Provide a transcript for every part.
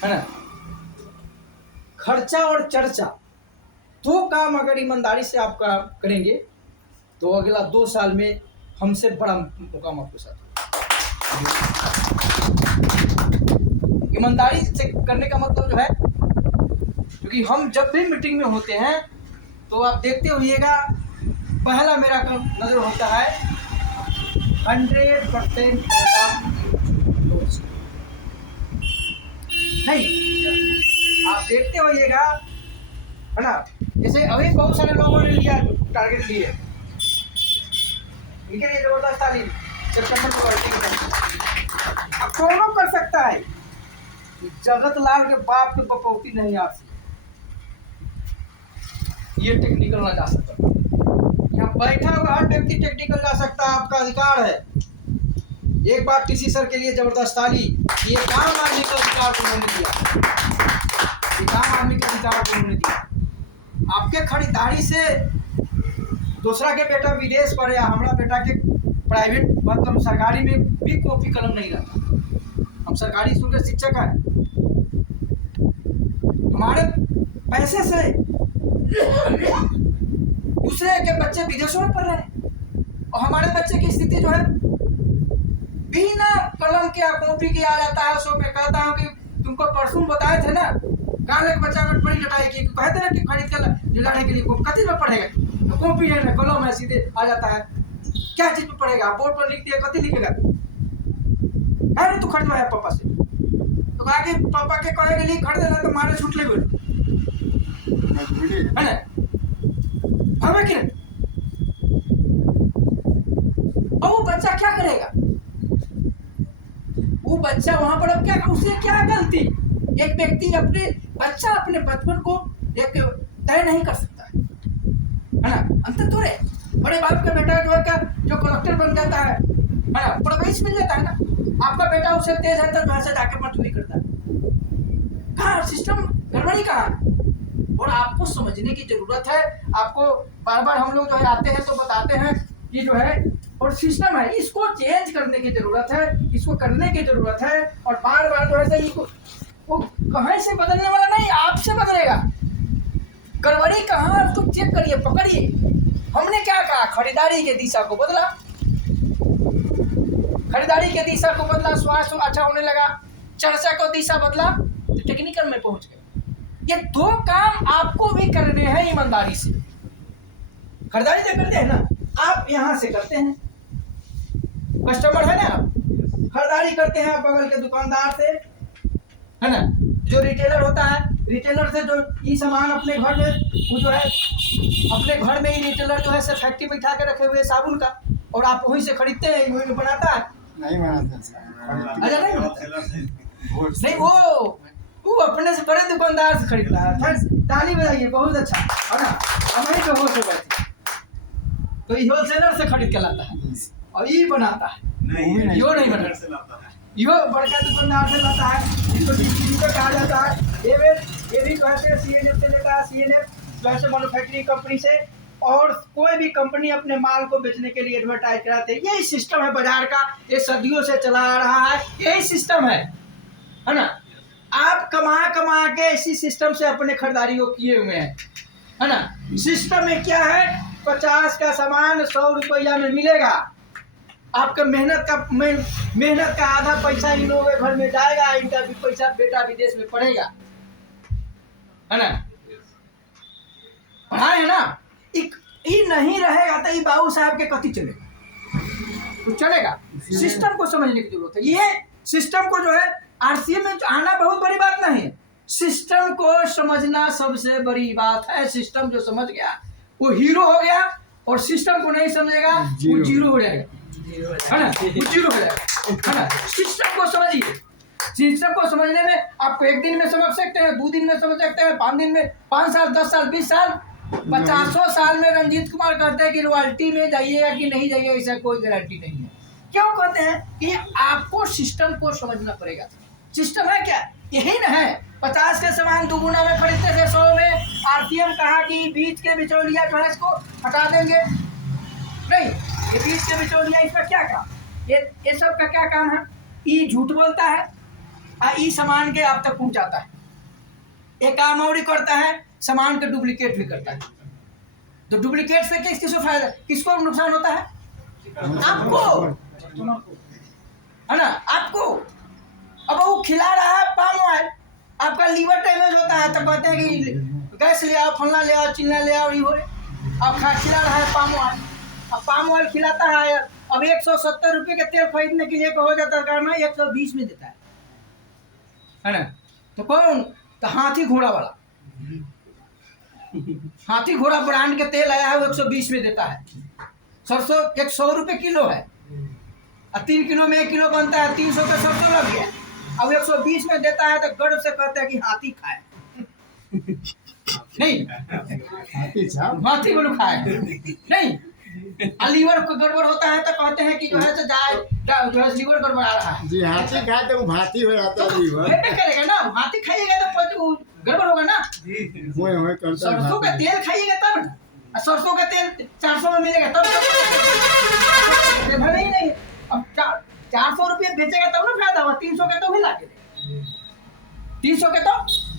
है ना। खर्चा और चर्चा, दो काम अगर ईमानदारी से आप करेंगे तो अगला 2 साल में हमसे बड़ा मुकाम आपके साथ। ईमानदारी से करने का मतलब जो है, क्योंकि हम जब भी मीटिंग में होते हैं तो आप देखते होइएगा, पहला मेरा काम नजर होता है 100% नहीं। आप देखते होइएगा, है ना। जैसे अभी बहुत सारे लोगों ने लिया टारगेट लिए, इनके लिए जबरदस्त तालीम सेप्टेम्बर को वर्ल्ड अब कौन कर सकता है। जगत लाल के बाप के बपौती नहीं आ सकती, ये टेक्निकल ना जा सकता। यहाँ बैठा हुआ हर व्यक्ति टेक्निकल जा सकता है, आपका अधिकार है। एक बार टीसी सर के लिए जबरदस्त ताली। ये काम आदमी का अधिकार को उन्होंने दिया, ये काम आदमी के अधिकार को उन्होंने दिया। आपके खरीदारी से दूसरा के बेटा विदेश पढ़े या हमारा बेटा के प्राइवेट मतलब सरकारी में भी कॉपी कलम नहीं रहता। हम सरकारी स्कूल के शिक्षक हैं, हमारे पैसे से दूसरे के बच्चे विदेशों में पढ़ रहे हैं और हमारे बच्चे की स्थिति जो है बिना कलम के कॉपी के आ जाता है। सो मैं कहता हूँ कि तुमको परसों बताए थे ना, काल एक बच्चा अगर बड़ी लड़ाई की कहते ना कि खरीद कर लड़ाने के लिए कथी में पढ़ेगा, तो कॉपी है ना कलम है सीधे आ जाता है। क्या चीज पे पढ़ेगा, बोर्ड पर लिख दिया कथी लिखेगा, है ना। तू खरीदवाया पापा से, तो कहा कि पापा के कहे के लिए खरीदेगा तो मारे छूट ले है ना, हमें कि नहीं। और वो बच्चा क्या करेगा, वो बच्चा वहां पर अब क्या, उसे क्या गलती। एक व्यक्ति अपने बच्चा अपने बचपन को एक तय नहीं कर सकता है ना। अंतर तो है, बड़े बाप का बेटा जो है क्या जो कलेक्टर बन जाता है ना, प्रवेश मिल जाता है ना। आपका बेटा उससे तेज है तो वहां से जाके मजदूरी करता है। कहाँ सिस्टम गड़बड़ी कहाँ है, और आपको समझने की जरूरत है। आपको बार बार हम लोग जो है आते हैं तो बताते हैं कि जो है और सिस्टम है, इसको चेंज करने की जरूरत है, इसको करने की जरूरत है। और बार बार जो है सही वो कहीं से बदलने वाला नहीं, आपसे बदलेगा। गड़बड़ी कहाँ उसको चेक करिए, पकड़िए। हमने क्या कहा, खरीदारी के दिशा को बदला, खरीदारी के दिशा को बदला, स्वास्थ्य अच्छा होने लगा, चर्चा को दिशा बदला तो टेक्निकल में पहुंच गए। ये दो काम आपको भी करने हैं ईमानदारी से। खरीदारी तो करते हैं ना, आप यहाँ से करते हैं, कस्टमर है ना, खरीदारी करते हैं आप बगल के दुकानदार से, है ना। जो रिटेलर होता है, रिटेलर से जो ये सामान अपने घर में वो जो है अपने घर में ही रिटेलर जो है से फैक्ट्री में उठा के रखे हुए साबुन का, और आप वहीं से खरीदते हैं, वहीं बनाता है नहीं बनाता। अच्छा नहीं बनाता नहीं, वो अपने से बड़े दुकानदार से खरीदता है। ताली बजाइए, बहुत अच्छा है ना। हमारे जो हो सके तो ये होलसेलर से खरीद के लाता है और ये बनाता है, यो नहीं बनाता, यो बड़का दुकानदार से लाता है, जिसको डिस्ट्रीब्यूटर कहा जाता है। ये भी कहते हैं सीएनएफ से लेता है, सीएनएफ वैसे मैन्युफैक्चरिंग कंपनी से। और कोई भी कंपनी अपने माल को बेचने के लिए एडवर्टाइज कराते हैं। यही सिस्टम है बाजार का, ये सदियों से चला आ रहा है, यही सिस्टम है ना। आप कमा के इसी सिस्टम से अपने खरीदारी को किए हुए हैं, है ना। सिस्टम में क्या है, 50 का सामान 100 रुपया में मिलेगा। आपका मेहनत का आधा पैसा इन लोगों के घर में जाएगा, इनका भी पैसा बेटा विदेश में पढ़ेगा, है ना। पढ़ाए है ना, ये नहीं रहेगा तो ये बाबू साहब के कथी चलेगा, तो चलेगा। सिस्टम को समझने की जरूरत है। ये सिस्टम को जो है आरसीए में आना बहुत बड़ी बात नहीं है, सिस्टम को समझना सबसे बड़ी बात है। सिस्टम जो समझ गया वो हीरो हो गया, और सिस्टम को नहीं समझेगा वो जीरो हो जाएगा, है ना, वो जीरो हो जाएगा, है ना। सिस्टम को समझिए, सिस्टम को समझने में आपको 1 दिन में समझ सकते हैं, 2 दिन में समझ सकते हैं, 5 दिन में, 5 साल, 10 साल, 20 साल, 50 साल में रंजीत कुमार कहते हैं कि रॉयल्टी में जाइएगा कि नहीं जाइएगा, ऐसा कोई गारंटी नहीं है। क्यों कहते हैं कि आपको सिस्टम को समझना पड़ेगा। सिस्टम है क्या, यही ना है। 50 के सामान 2 गुना में खरीदते थे 100 में। आरपीएम कहा कि बीच के बिचौलिया जो है इसको हटा देंगे, नहीं, ये बीच के बिचौलिया इसका क्या काम, ये सब का क्या काम है, ये झूठ बोलता है, ई सामान के आप तक पहुंचाता है। एक काम और ही करता है, सामान का डुप्लीकेट भी करता है। तो डुप्लीकेट से किसको फायदा, किसको नुकसान होता है? आपको, है ना, आपको। अब वो खिला रहा है पाम ऑयल, आपका लीवर डैमेज होता है तो कहते हैं कि गैस ले आओ, फलना ले आओ, चिल्ला ले आओ, ये हो अब खिला रहा है पाम ऑयल। अब पाम ऑयल खिलाता है, अब 170 रुपये के तेल खरीदने के लिए हो जाता है ना 120 में देता है ना। तो कौन? तो हाथी घोड़ा वाला, हाथी घोड़ा ब्रांड के तेल आया है, वो 120 में देता है। सरसों 100 रुपये किलो है, और 3 किलो में 1 किलो बनता है, 300 का सरसों लग गया। अब 120 में देता है तो गर्व से कहते हैं कि हाथी खाए नहीं, हाथी को खाए नहीं। लीवर को गड़बड़ होता है तो कहते हैं कि जो है जो है लीवर गड़बड़ा रहा है जी। हाथी खाए तो भाती हो जाता है लीवर, करेगा ना। हाथी खाइएगा तो गड़बड़ होगा ना। सरसों का तेल खाइएगा तब ना, सरसों का तेल 400 में मिलेगा तब नहीं। अब 400 रुपये बेचेगा तब ना फायदा होगा। 300 के तो भी ला के 300 के तो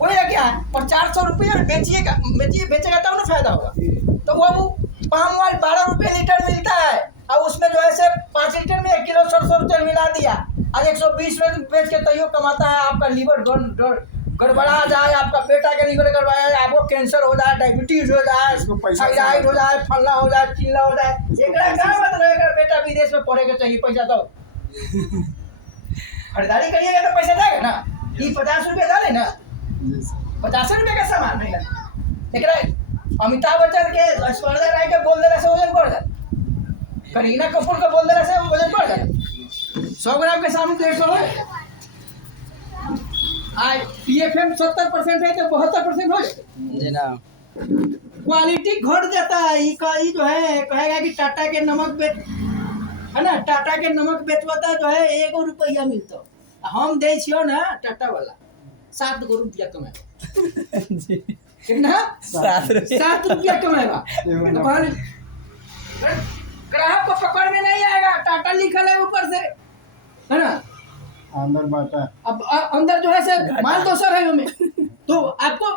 वही क्या है, और 400 रुपये बेचेगा तब ना फायदा होगा। तो वो पाम ऑयल 12 रुपये लीटर मिलता है, और उसमें जो है से 5 लीटर में 1 किलो सरसों तेल मिला दिया, आज 120 में बेच के तैयो कमाता है। आपका लीवर गड़बड़ा जाए, आपका बेटा का लीवर गड़बड़ा जाए, आपको कैंसर हो जाए, डायबिटीज हो जाए, थायराइड हो जाए, फलना हो जाए, चिल्ला हो जाए, बेटा विदेश में पढ़ेगा चाहिए, पैसा दो। खरीदारी करिएगा तो पैसा देगा ना। ये 50 रुपये डाले ना, 50 रुपये का सामान नहीं है। लेकिन अमिताभ बच्चन के, ऐश्वर्या राय के बोल देने से वजन बढ़ जाए, करीना कपूर का बोल देने से वजन बढ़ जाए। 100 ग्राम के सामने 150 है। आज PFM 70% है तो 72% हो जाए। क्वालिटी घट जाता है। ये जो है कहेगा कि टाटा के नमक बेच, है ना, टाटा के नमक बेचवाता जो है 1 रुपया मिलता, हम दे छियो ना टाटा वाला 7 रुपया कमाए। कितना? 7 रुपया कमाएगा। ग्राहक को पकड़ में नहीं आएगा, टाटा लिखल है ऊपर से, है ना, अंदर बाटा। अब अंदर जो है से माल दोसर है हमें। तो आपको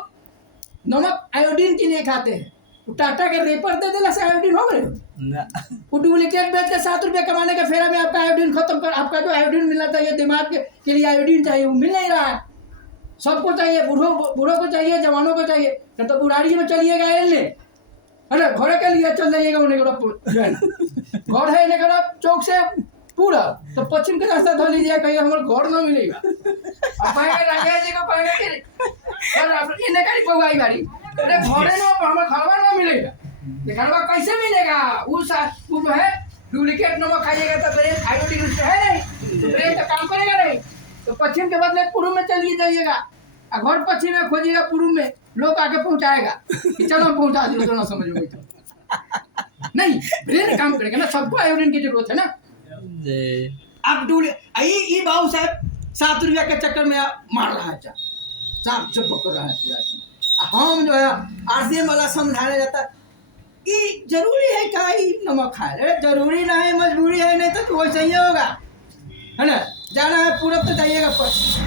नमक आयोडीन के लिए खाते हैं, तो टाटा के रेपर दे देना से आयोडीन हो गए ना। वो डुप्लीकेट बेच के 7 रुपया कमाने के फेरा में आपका आयोडीन खत्म कर, आपका जो आयोडीन मिलना चाहिए दिमाग के लिए आयोडीन चाहिए, वो मिल नहीं रहा है। सबको चाहिए, बूढ़ों को चाहिए, जवानों को चाहिए, तो बुढ़ारी में चलिएगा एलने, है ना, घोड़े के लिए चल जाइएगा उन्हें घर है इन्हें चौक से पूरा तो पश्चिम के रास्ता धो लीजिए, कहीं हमारे घर ना मिलेगा। अब राजा जी को पहुँचाई बारी, अरे घोड़े ना हमारे घरवा ना मिलेगा, घरवा कैसे मिलेगा? वो जो है डुप्लीकेट नमक खाइएगा तो ब्रेन आयोडीन है नहीं, तो ब्रेन तो काम करेगा नहीं। तो पश्चिम के बदले पूर्व में चलिए जाइएगा, घर पश्चिम में खोजिएगा, पूर्व में लोग आके पहुंचाएगा कि चलो हम पहुंचा दिए, तो ना समझ में तो नहीं, ब्रेन काम करेगा ना, सबको आयोडीन की जरूरत है ना। अब ये बाबू साहब 7 रुपया के चक्कर में मार रहा है, सांप जब पकड़ रहा है पूरा। हम जो है RCM वाला समझाने जाता है कि जरूरी है क्या ही नमक खाए, अरे जरूरी नहीं, मजबूरी है, नहीं तो वैसे ही होगा, है ना। जाना है पूरब तो जाइएगा पश्चिम,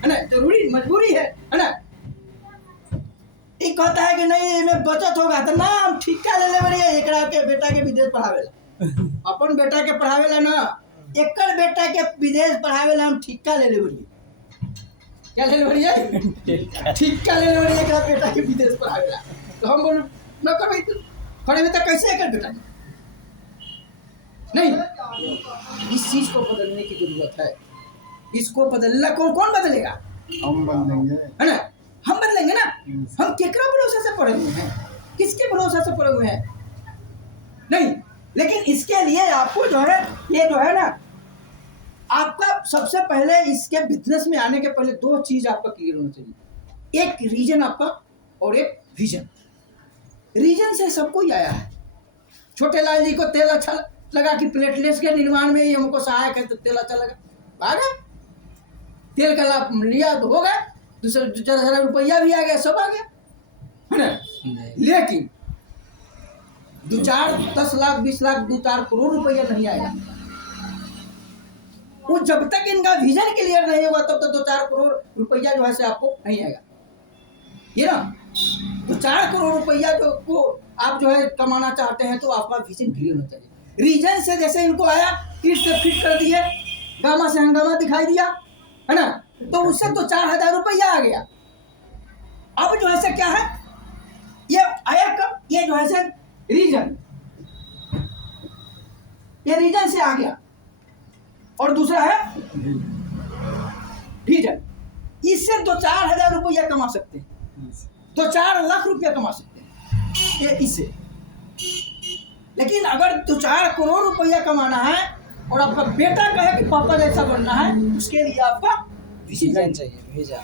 है ना, जरूरी मजबूरी है ना। ये कहता है कि नहीं इनमें बचत होगा, तो ना हम ठिक्का ले ले बढ़िया, एक के बेटा के विदेश पढ़ावेला, अपन बेटा के पढ़ावेला ना, एकड़ बेटा के विदेश पढ़ावेला हम ठिक्का ले ले बढ़िया। क्या ले ले बढ़िया? ठिक्का ले ले बढ़िया, एक बेटा के विदेश पढ़ावेला। तो हम बोल न कर भाई, खड़े में तो कैसे एकड़ बेटा नहीं। इस चीज को बदलने की जरूरत है, इसको बदलना कौन बदलेगा? हम बदलेंगे, है ना, हम बदलेंगे ना। हम केकरा भरोसे से पड़े हुए हैं, किसके भरोसे से पड़े हुए हैं? नहीं, लेकिन इसके लिए आपको जो है ये जो है ना, आपका सबसे पहले इसके बिजनेस में आने के पहले 2 चीज आपका क्लियर होना चाहिए, एक रीजन आपका और एक विजन। रीजन से सबको ही आया है। छोटे लाल जी को तेल अच्छा लगा कि प्लेटलेट्स के निर्माण में ही हमको सहायक है, तो तेल अच्छा लगा, आ गया, तेल का लाभ लिया तो हो गया, दूसरा 4,000 रुपया भी आ गया, सब आ गया, है ना। लेकिन 2-4 10 लाख 20 लाख 2-4 करोड़ रुपया नहीं आएगा। वो जब तक इनका विजन क्लियर नहीं होगा तब तक 2-4 करोड़ रुपया जो है से आपको नहीं आएगा। ये ना 2-4 करोड़ रुपया जो को आप जो है कमाना चाहते हैं तो आपका विजन क्लियर होना चाहिए। रीजन से जैसे इनको आया, ईट से फिट कर दिए, गामा से हंगामा दिखाई दिया, है ना, तो उससे तो 4,000 रुपया आ गया। अब जो है से क्या है, ये आया कब, ये जो है से रीजन, ये रीजन से आ गया। और दूसरा है विजन, इससे 2-4,000 रुपया कमा सकते हैं, 2-4 लाख रुपया कमा सकते हैं ये इससे। लेकिन अगर 2-4 करोड़ रुपया कमाना है और आपका बेटा कहे कि पापा जैसा बनना है, उसके लिए आपका विजन चाहिए, विजन।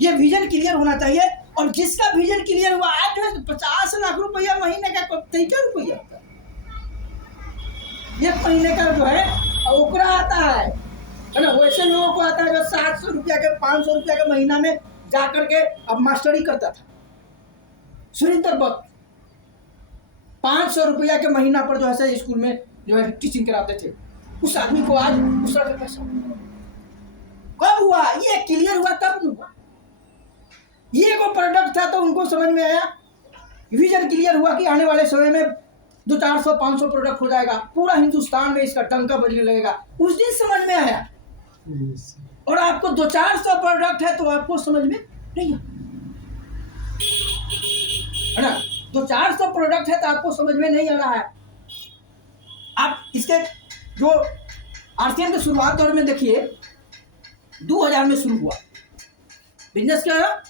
ये विजन क्लियर होना चाहिए। और जिसका विजन क्लियर हुआ, आज जो है 50 लाख रुपया महीने का क्या रुपया होता है, 1 महीने का जो है ओकरा आता है ना। वैसे लोगों को आता है 700 रुपया के 500 रुपया के महीना में जा करके अब मास्टरी करता था सुरेंद्र भक्त, 500 रुपया के महीना पर जो है स्कूल में जो है टीचिंग कराते थे। उस आदमी को आज दूसरा का पैसा कब हुआ, ये क्लियर हुआ तब हुआ। ये को प्रोडक्ट था तो उनको समझ में आया, विजन क्लियर हुआ कि आने वाले समय में 200-400-500 प्रोडक्ट हो जाएगा, पूरा हिंदुस्तान में इसका डंका बजने लगेगा। उस दिन समझ में आया। और आपको 200-400 प्रोडक्ट है तो आपको समझ में नहीं आया, है ना। 200-400 प्रोडक्ट है तो आपको समझ में नहीं आ रहा है। आप इसके जो आरसीएम के शुरुआत दौर में देखिए, 2000 में शुरू हुआ बिजनेस, क्या है